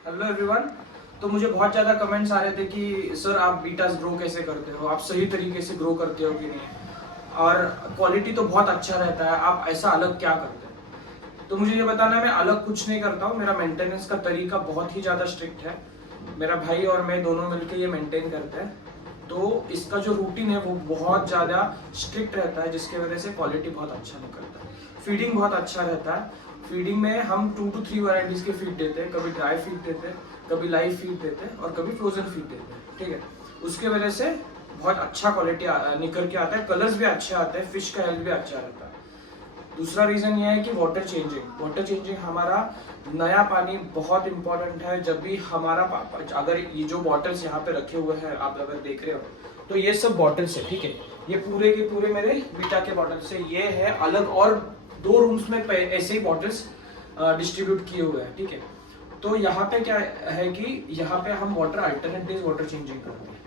Hello everyone. तो मुझे बहुत ज़्यादा कमेंट्स आ रहे थे कि सर आप बीटास ग्रो कैसे करते हो, आप सही तरीके से ग्रो करते हो कि नहीं, और क्वालिटी तो बहुत अच्छा रहता है, आप ऐसा अलग क्या करते हो। तो मुझे ये बताना है, मैं अलग कुछ नहीं करता हूँ। मेरा मेंटेनेंस का तरीका बहुत ही ज़्यादा स्ट्रिक्ट है। मेरा भाई और मैं दोनों मिलकर ये मेंटेन करते हैं। तो इसका जो रूटीन है वो बहुत ज़्यादा स्ट्रिक्ट रहता है, जिसकी वजह से क्वालिटी बहुत अच्छा निकलता है। फीडिंग बहुत अच्छा रहता है। फीडिंग में हम 2 to 3 वैरायटीज़ के फीड देते हैं। कभी ड्राई फीड देते हैं, कभी लाइव फीड देते हैं, और कभी फ्रोजन फीड देते हैं। ठीक है, उसके वजह से बहुत अच्छा क्वालिटी निकल के आता है। कलर्स भी अच्छे आते हैं, फिश का हेल्थ भी अच्छा रहता है। दूसरा रीज़न ये है कि वाटर चेंजिंग हमारा नया पानी बहुत इंपॉर्टेंट है। जब भी हमारा अगर ये जो बॉटल्स यहाँ पे रखे हुए हैं आप अगर देख रहे हो, तो ये सब बॉटल्स है। ठीक है, ये पूरे के पूरे मेरे बीटा के बॉटल्स है। ये है अलग, और 2 रूम्स में ऐसे ही बॉटल्स डिस्ट्रीब्यूट किए हुए हैं। ठीक है, तो यहाँ पे क्या है कि यहाँ पे हम अल्टरनेट डेज वाटर चेंजिंग करते हैं,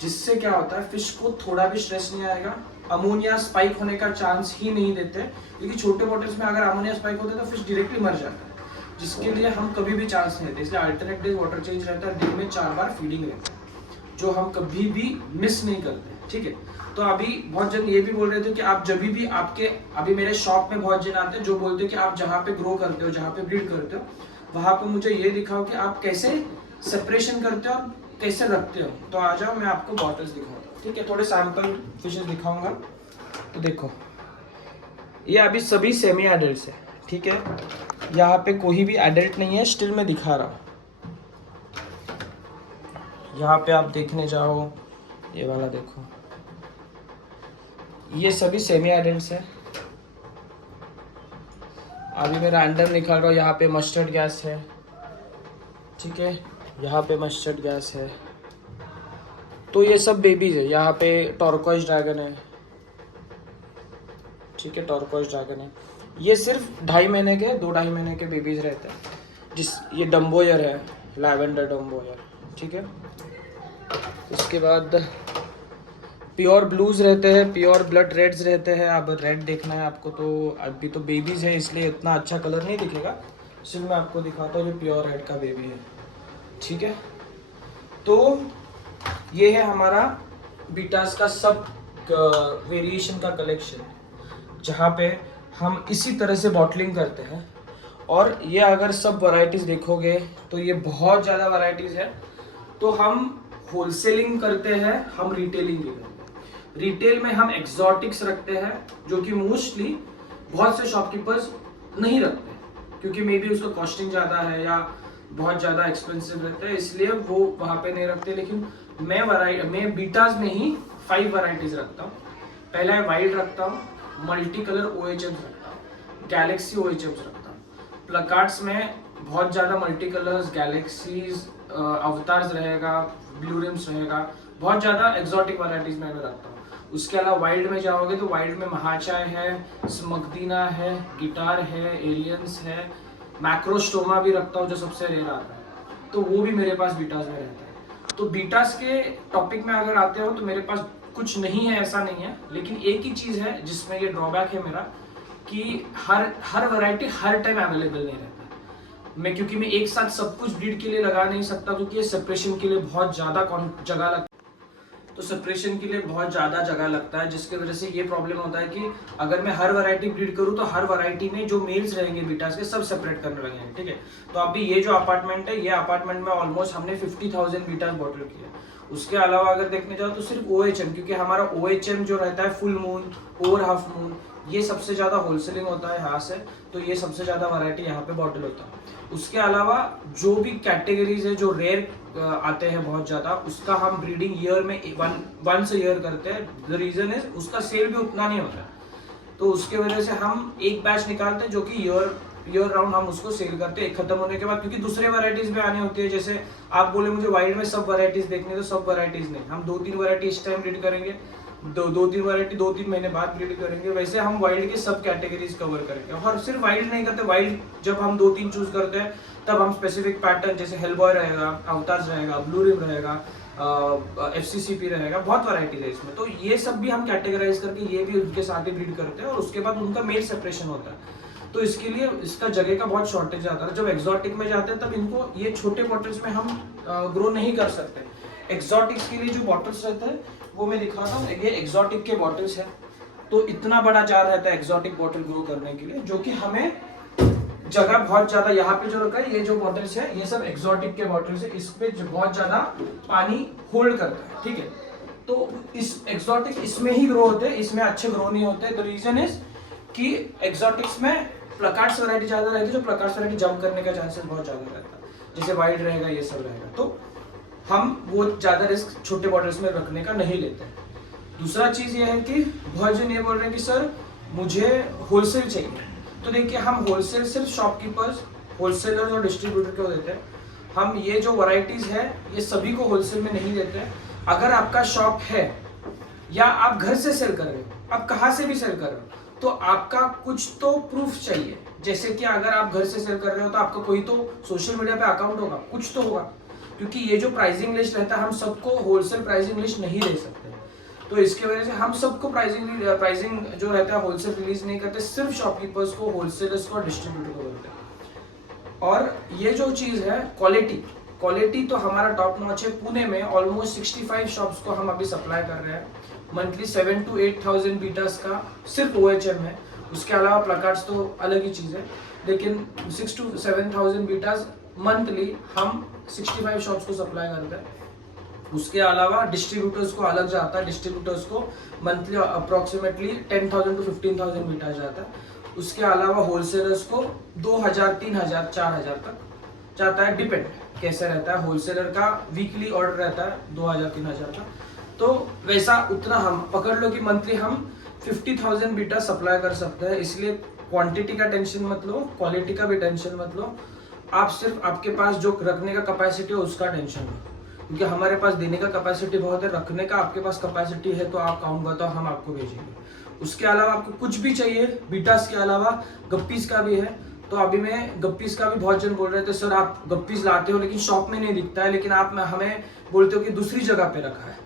जिससे क्या होता है फिश को थोड़ा भी स्ट्रेस नहीं आएगा। अमोनिया स्पाइक होने का चांस ही नहीं देते, क्योंकि छोटे बॉटल्स में अगर अमोनिया स्पाइक होता है तो फिश डायरेक्टली मर जाता है, जिसके लिए हम कभी भी चांस नहीं देते। इसलिए अल्टरनेट डेज वाटर चेंज रहता है। दिन में 4 बार फीडिंग रहता है, जो हम कभी भी मिस नहीं करते। ठीक है, तो अभी बहुत जन ये भी बोल रहे थे कि आप जब भी आपके अभी मेरे शॉप में बहुत जन आते हैं जो बोलते हैं कि आप जहाँ पे ग्रो करते हो, जहाँ पे ब्रीड करते हो, वहां पे मुझे ये दिखाओ कि आप कैसे सेपरेशन करते हो और कैसे रखते हो। तो आ जाओ, मैं आपको बॉटल्स दिखाऊंगा। ठीक है, थोड़े सैंपल फिशेस दिखाऊंगा। तो देखो, ये अभी सभी सेमी एडल्ट है। ठीक है, यहाँ पे कोई भी एडल्ट नहीं है, स्टिल मैं दिखा रहा हूँ। यहाँ पे आप देखने जाओ, ये वाला देखो, ये सभी सेमी एडल्ट है। अभी मैं रैंडम निकाल रहा हूँ। यहाँ पे मस्टर्ड गैस है। ठीक है, यहाँ पे मस्टर्ड गैस है। तो ये सब बेबीज है। यहाँ पे टॉर्कोइज ड्रैगन है। ठीक है, टॉर्कोइज ड्रैगन है। ये सिर्फ 2.5 महीने के 2-2.5 महीने के बेबीज रहते हैं। ये डम्बोयर है, लैवेंडर डम्बोयर। ठीक है, उसके बाद प्योर ब्लूज रहते हैं, प्योर ब्लड रेड्स रहते हैं। अब रेड देखना है आपको, तो अभी तो बेबीज है इसलिए इतना अच्छा कलर नहीं दिखेगा। सिर्फ मैं आपको दिखाता हूँ, ये प्योर रेड का बेबी है। ठीक है, तो ये है हमारा बीटास का सब वेरिएशन का कलेक्शन, जहाँ पे हम इसी तरह से बॉटलिंग करते हैं। और ये अगर सब वैरायटीज़ देखोगे तो ये बहुत ज़्यादा वैरायटीज़ है। तो हम होलसेलिंग करते हैं, हम रिटेलिंग भी करते हैं। रिटेल में हम एक्सॉटिक्स रखते हैं, जो कि मोस्टली बहुत से शॉपकीपर्स नहीं रखते, क्योंकि मे बी उसका कॉस्टिंग ज़्यादा है या बहुत ज़्यादा एक्सपेंसिव रहता है, इसलिए वो वहाँ पे नहीं रखते। लेकिन मैं बीटाज में ही 5 वैरायटीज़ रखता हूँ। पहला है वाइल्ड रखता हूँ, मल्टी कलर OHMs रखता हूँ, गैलेक्सी OHMs रखता हूँ। प्लकार्ड्स में बहुत ज़्यादा मल्टी कलर्स, गैलेक्सीज, अवतार्स रहेगा, ब्लू रिम्स रहेगा, बहुत ज़्यादा एक्सॉटिक वैरायटीज़ में मैं रखता हूँ। उसके अलावा वाइल्ड में जाओगे तो वाइल्ड में महाचाय है, स्मगदीना है, गिटार है, एलियंस है, मैक्रोस्टोमा भी रखता हूँ जो सबसे रेयर आता है। तो वो भी मेरे पास बीटास में रहता है। तो बीटास के टॉपिक में अगर आते हो तो मेरे पास कुछ नहीं है, ऐसा नहीं है। लेकिन एक ही चीज़ है जिसमें ये ड्रॉबैक है मेरा, कि हर वैरायटी हर टाइम अवेलेबल नहीं रहता। क्योंकि मैं एक साथ सब कुछ ब्रीड के लिए लगा नहीं सकता, क्योंकि ये सेपरेशन के लिए बहुत ज़्यादा जगह लगता है। तो सेपरेशन के लिए बहुत ज़्यादा जगह लगता है, जिसकी वजह से ये प्रॉब्लम होता है कि अगर मैं हर वैरायटी ब्रीड करूँ तो हर वैरायटी में जो मेल्स रहेंगे बीटास के सब सेपरेट करने लगेंगे। ठीक है, तो अभी ये जो अपार्टमेंट है, ये अपार्टमेंट में ऑलमोस्ट हमने 50,000 बीटास बॉटल किया। उसके अलावा अगर देखने जाओ तो सिर्फ OHM, क्योंकि हमारा OHM जो रहता है फुल मून और हाफ मून, ये सबसे ज़्यादा होलसेलिंग होता है यहाँ से। तो ये सबसे ज़्यादा वैरायटी यहाँ पे बॉटल होता है। उसके अलावा जो भी कैटेगरीज है जो रेयर आते हैं बहुत ज़्यादा, उसका हम ब्रीडिंग ईयर में वंस ईयर करते हैं। द रीज़न इज उसका सेल भी उतना नहीं होता, तो उसके वजह से हम एक बैच निकालते हैं जो कि ईयर राउंड हम उसको सेल करते हैं, एक खत्म होने के बाद, क्योंकि दूसरे वैरायटीज में आनी होती है। जैसे आप बोले मुझे वाइल्ड में सब वैरायटीज देखने, तो सब वैरायटीज नहीं, हम 2-3 वैरायटी इस टाइम ब्रीड करेंगे, 2-3 वैरायटी 2-3 महीने बाद ब्रीड करेंगे। वैसे हम वाइल्ड के सब कैटेगरीज कवर करेंगे। और सिर्फ वाइल्ड नहीं करते, वाइल्ड जब हम 2-3 चूज करते हैं तब हम स्पेसिफिक पैटर्न, जैसे हेलबॉय रहेगा, अवतार्स रहेगा, ब्लू रिम रहेगा, FCCP रहेगा, बहुत वैरायटीज है इसमें। तो ये सब भी हम कैटेगराइज करके ये भी उनके साथ ही ब्रीड करते हैं, और उसके बाद उनका मेल सेपरेशन होता है। तो इसके लिए इसका जगह का बहुत शॉर्टेज आता है। जब एक्सोटिक में जाते हैं तब इनको ये छोटे बॉटल्स में हम ग्रो नहीं कर सकते। एक्सोटिक्स के लिए जो बॉटल्स रहते हैं वो मैं दिखा रहा हूँ, ये एक्सोटिक के बॉटल्स है। तो इतना बड़ा जार रहता है एक्सोटिक बॉटल ग्रो करने के लिए, जो कि हमें जगह बहुत ज्यादा, यहाँ पे जो रखा है ये जो बॉटल्स है ये सब एक्सोटिक के बॉटल्स है, इस पे बहुत ज्यादा पानी होल्ड करता है, ठीक है। तो इस एक्सोटिक इसमें ही ग्रो होते हैं, इसमें अच्छे ग्रो नहीं होते। द रीजन इज कि एक्सोटिक्स में प्लकार्ड्स वैरायटी ज्यादा रहती है, जो प्लकार्ड्स वैरायटी जंप करने का चांसेस बहुत ज्यादा रहता है, जैसे वाइड रहेगा ये सब रहेगा। तो हम वो ज्यादा रिस्क छोटे बॉटल्स में रखने का नहीं लेते। दूसरा चीज ये है कि बहुत जन ये बोल रहे हैं कि सर मुझे होलसेल चाहिए। तो देखिए हम होलसेल सिर्फ शॉपकीपर्स, होलसेलर्स और डिस्ट्रीब्यूटर को देते हैं। हम ये जो वैरायटीज है ये सभी को होलसेल में नहीं देते। अगर आपका शॉप है या आप घर से सेल कर रहे हो, आप कहाँ से भी सेल कर रहे हो, तो आपका कुछ तो प्रूफ चाहिए। जैसे कि अगर आप घर से सेल कर रहे हो तो आपका कोई तो सोशल मीडिया पे अकाउंट होगा, कुछ तो होगा, क्योंकि ये जो प्राइसिंग लिस्ट रहता है हम सबको होलसेल प्राइसिंग लिस्ट नहीं दे सकते। तो इसके वजह से हम सबको प्राइसिंग जो रहता है होलसेल रिलीज नहीं करते, सिर्फ शॉपकीपर्स को, होलसेलर्स को और डिस्ट्रीब्यूटर को देते हैं। और ये जो चीज है क्वालिटी तो हमारा टॉप नॉच है। पुणे में ऑलमोस्ट 65 शॉप्स को हम अभी सप्लाई कर रहे हैं मंथली 7 to 8,000 बीटास का सिर्फ OHM है। उसके अलावा प्लकार्ड्स तो अलग ही चीज है, लेकिन 6 to 7,000 बीटास मंथली हम 65 शॉप्स को सप्लाई करते हैं। उसके अलावा डिस्ट्रीब्यूटर्स को अलग जाता है, डिस्ट्रीब्यूटर्स को मंथली अप्रोक्सीमेटली 10,000 to 15,000 बीटा जाता है। उसके अलावा होलसेलर्स को 2,000, 3,000, 4,000 तक जाता है, डिपेंड कैसे रहता है। होलसेलर का वीकली ऑर्डर रहता है 2,000, 3,000 का, तो वैसा उतना हम पकड़ लो कि मंथली हम 50,000 बीटा सप्लाई कर सकते हैं। इसलिए क्वांटिटी का टेंशन मत लो, क्वालिटी का भी टेंशन मत लो, आप सिर्फ आपके पास जो रखने का कैपेसिटी है उसका टेंशन लो, क्योंकि हमारे पास देने का कैपेसिटी बहुत है, रखने का आपके पास कैपेसिटी है तो आप काउंट बताओ, हम आपको भेजेंगे। उसके अलावा आपको कुछ भी चाहिए बीटास के अलावा, गप्पीज का भी है। तो अभी मैं गप्पीज का भी बहुत जन बोल रहे थे सर आप गप्पीज लाते हो लेकिन शॉप में नहीं दिखता है, लेकिन आप हमें बोलते हो कि दूसरी जगह पे रखा है।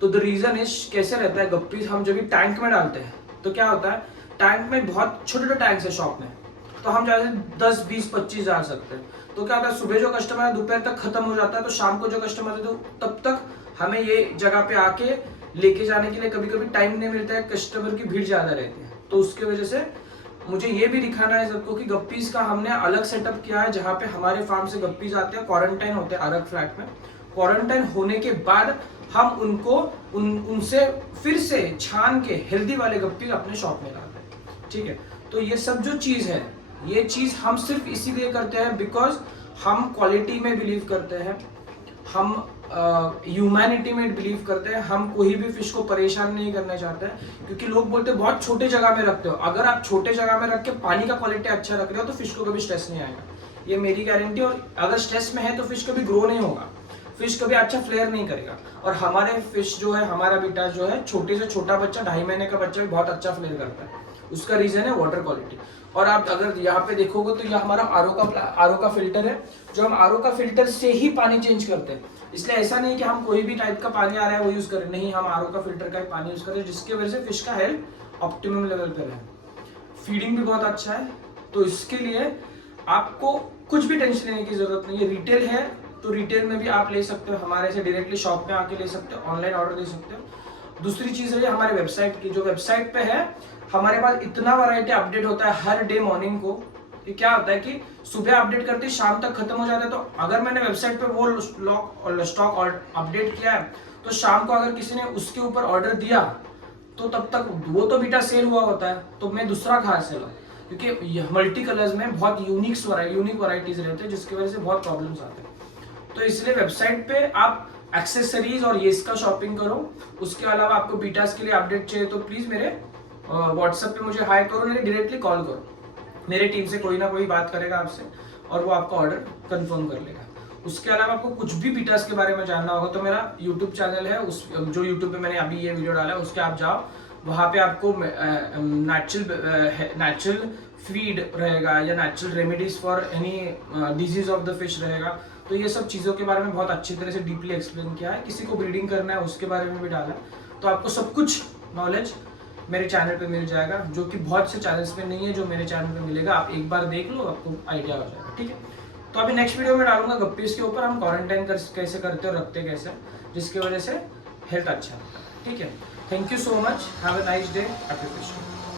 तो द रीजन इज कैसे रहता है, गप्पीज हम जब भी टैंक में डालते हैं तो क्या होता है, टैंक में बहुत छोटे छोटे टैंक्स है शॉप में, तो हम ज्यादा 10, 20, 25 डाल सकते हैं। तो क्या होता है, सुबह जो कस्टमर है दोपहर तक खत्म हो जाता है, तो शाम को जो कस्टमर है तो तब तक हमें ये जगह पे आके लेके जाने के लिए कभी कभी टाइम नहीं मिलता है, कस्टमर की भीड़ ज्यादा रहती है। तो उसके वजह से मुझे ये भी दिखाना है सबको कि गप्पीज का हमने अलग सेटअप किया है, जहाँ पे हमारे फार्म से गप्पीज आते हैं, क्वारंटाइन होते हैं अलग फ्लैट में। क्वारंटाइन होने के बाद हम उनको उनसे फिर से छान के हेल्दी वाले गप्पी अपने शॉप में लाते हैं, ठीक है। तो ये सब जो चीज है, ये चीज हम सिर्फ इसीलिए करते हैं बिकॉज हम क्वालिटी में बिलीव करते हैं, हम ह्यूमैनिटी में बिलीव करते हैं, हम कोई भी फिश को परेशान नहीं करना चाहते हैं। क्योंकि लोग बोलते हैं बहुत छोटे जगह में रखते हो, अगर आप छोटे जगह में रख के पानी का क्वालिटी अच्छा रख रहे हो तो फिश को कभी स्ट्रेस नहीं आएगा, ये मेरी गारंटी। और अगर स्ट्रेस में है तो फिश कभी ग्रो नहीं होगा, फिश कभी अच्छा फ्लेयर नहीं करेगा। और हमारे फिश जो है, हमारा बीटा जो है, छोटे से छोटा बच्चा 2.5 महीने का बच्चा भी बहुत अच्छा फ्लेयर करता है। उसका रीजन है वाटर क्वालिटी। और आप अगर यहाँ पे देखोगे तो ये हमारा आरओ का फिल्टर है, जो हम आरओ का फिल्टर से ही पानी चेंज करते हैं। इसलिए ऐसा नहीं कि हम कोई भी टाइप का पानी आ रहा है वो यूज करें, नहीं, हम आरओ का फिल्टर का ही पानी यूज करें, जिसकी वजह से फिश का हेल्थ ऑप्टिमम लेवल पर है। फीडिंग भी बहुत अच्छा है, तो इसके लिए आपको कुछ भी टेंशन लेने की जरूरत नहीं है। रिटेल है तो रिटेल में भी आप ले सकते हो, हमारे से डायरेक्टली शॉप में आके ले सकते हो, ऑनलाइन ऑर्डर दे सकते हो। दूसरी चीज है हमारे वेबसाइट की, जो वेबसाइट पे है हमारे पास इतना वैरायटी अपडेट होता है हर डे मॉर्निंग को, कि क्या होता है कि सुबह अपडेट करते शाम तक खत्म हो जाता है। तो अगर मैंने वेबसाइट पे वो स्टॉक अपडेट किया है तो शाम को अगर किसी ने उसके ऊपर ऑर्डर दिया तो तब तक वो तो बीटा सेल हुआ होता है, तो मैं दूसरा कहाँ से लाऊं, क्योंकि मल्टी कलर्स में बहुत यूनिक वैरायटीज रहते हैं, जिसकी वजह से बहुत प्रॉब्लम्स आते हैं। तो इसलिए वेबसाइट पे आप एक्सेसरीज और ये इसका शॉपिंग करो। उसके अलावा आपको बीटास के लिए अपडेट चाहिए तो प्लीज मेरे व्हाट्सएप पे मुझे हाई करो, नहीं डायरेक्टली कॉल करो, मेरी टीम से कोई ना कोई बात करेगा आपसे और वो आपका ऑर्डर कंफर्म कर लेगा। उसके अलावा आपको कुछ भी बीटास के बारे में जानना होगा तो मेरा यूट्यूब चैनल है, उस जो यूट्यूब पे मैंने अभी ये वीडियो डाला है उसके आप जाओ, वहाँ पे आपको नेचुरल फीड रहेगा या natural remedies for any disease of the fish रहेगा। तो ये सब चीज़ों के बारे में बहुत अच्छी तरह से डीपली एक्सप्लेन किया है। किसी को ब्रीडिंग करना है उसके बारे में भी डाला है, तो आपको सब कुछ नॉलेज मेरे चैनल पे मिल जाएगा, जो कि बहुत से चैनल्स पे नहीं है, जो मेरे चैनल पे मिलेगा। आप एक बार देख लो, आपको आइडिया हो जाएगा, ठीक है। तो अभी नेक्स्ट वीडियो में डालूंगा गप्पीज के ऊपर, हम क्वारंटाइन कैसे करते हो, रखते कैसे, जिसकी वजह से हेल्थ अच्छा है, ठीक है। Thank you so much, have a nice day, happy festival.